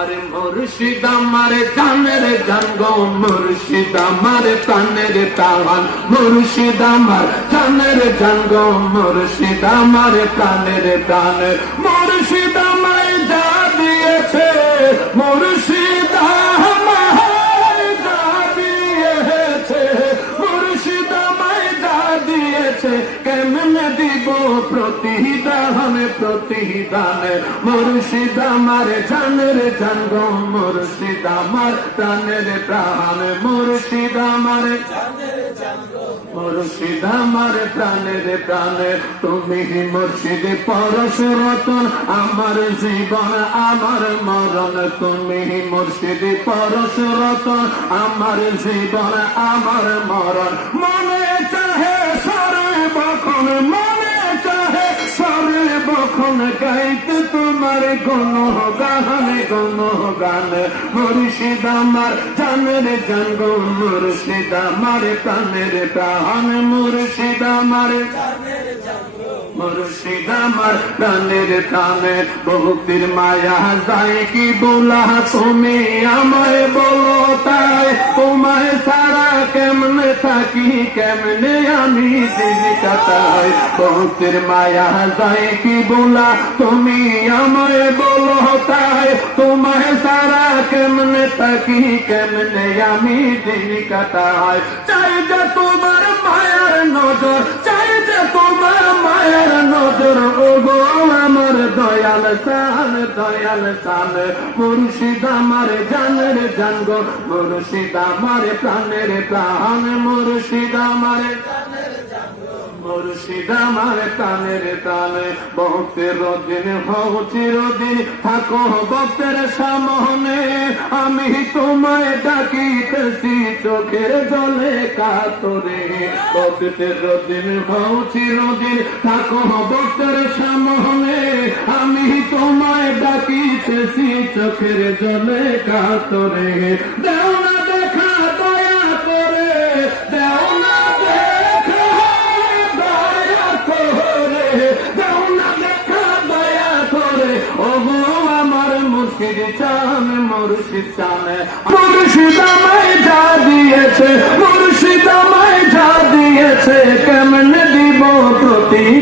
আরে মুর্শিদ আমার জানের জান গো মুর্শিদ আমার প্রাণের প্রাণ মুর্শিদ জানের জান গো মুর্শিদ আমার প্রাণের প্রাণ। মুর্শিদ যা দিয়েছে মুর্শিদ আমায় যা দিয়েছে কেমনে দিব প্রতিদান প্রতিদান। মুর্শিদ আমার জানের জান গো, মুর্শিদ আমার প্রাণের প্রাণ। মুর্শিদ আমার মুর্শিদ আমার প্রাণের প্রাণে। তুমি মুর্শিদ পরশ রতন, আমার জীবন, আমার মরণ। তুমি মুর্শিদ পরশ রতন, আমার জীবন, আমার মরণ। মনে চাহে গাইতে তোমার কোন গান কোন গান। মুর্শিদ আমার জানের জান গো মুর্শিদ আমার প্রাণের প্রাণ মুর্শিদ আমার মুর্শিদ আমার প্রাণের প্রাণে। বহুতির মায়া যায় কি বোলা? তুমি আমায় বলো তাই, তোমায় কেমনে থাকি, কেমনে আমি কাটাই? বহুতির মায়া যায় কি বোলা? তুমি আমায় বলো তাই। তোমায় সারা কেমনে থাকি, কেমনে আমি কাটাই? চাই যে তোমার মায়ার নজর দয়াল সান দয়াল সান মুর্শিদ আমার জানের জান গো মুর্শিদ আমার প্রাণের প্রাণ। মুর্শিদ আমার মুর্শিদ আমার প্রাণের প্রাণে। ভক্তের দিন হও চিরদিন, থাকো ভক্তের সামনে। আমি তোমায় ডাকিতেছি, চোখের জলে কাতরে। ভক্তের দিন হও চিরদিন, থাকো ভক্তের সামনে। আমি তোমায় ডাকিতেছি, চোখের জলে কাতরে। দেও না দেখা, দয়া করে। দেও না দেখা, দয়া করে। দেও না দেখা, দয়া করে। ও আমার মুর্শিদ চান মুর্শিদ চান। মুর্শিদ আমায় যা দিয়েছে যা দিয়েছে, কেমনে দিব প্রতিদান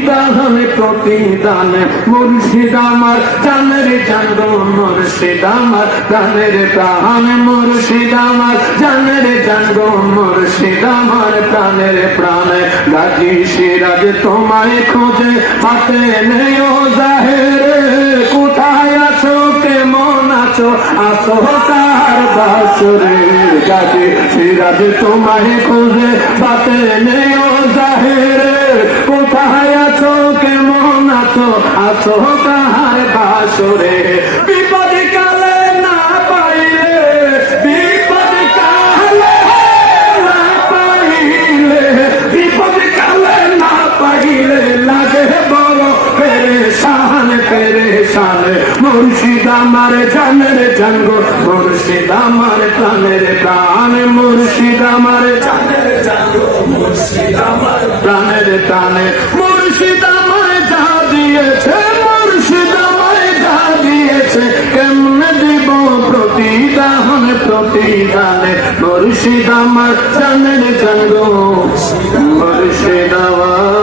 প্রতিদান মুর্শিদ আমার জান গো মুর্শিদ আমার, প্রাণের প্রাণ মুর্শিদ আমার, জানের জান মুর্শিদ আমার, প্রাণের প্রাণ গাজী সিরাজ তোমায় খোঁজে, হাতে নেও জাহেরে, কোথায় আছো, কেমন আছো, আসো তার বাসরে গাজী সিরাজ তোমায় খোঁজে, হাতে নেও জাহেরে, কোথায় আছো আসো তাহার বাসরে। বিপদ কালে না পাইলে, বিপদ কালে না পাইলে, বিপদ কালে না পাইলে লাগে বড় পেরেশান পেরেশান। মুর্শিদ আমার জানের জানগ মুর্শিদ আমার প্রাণের প্রাণ, মুর্শিদ আমার জানের জানগ মুর্শিদ আমার প্রাণের প্রাণে। মুর্শিদ প্রতিদানে মুর্শিদ আমার জানের মুর্শিদ আমার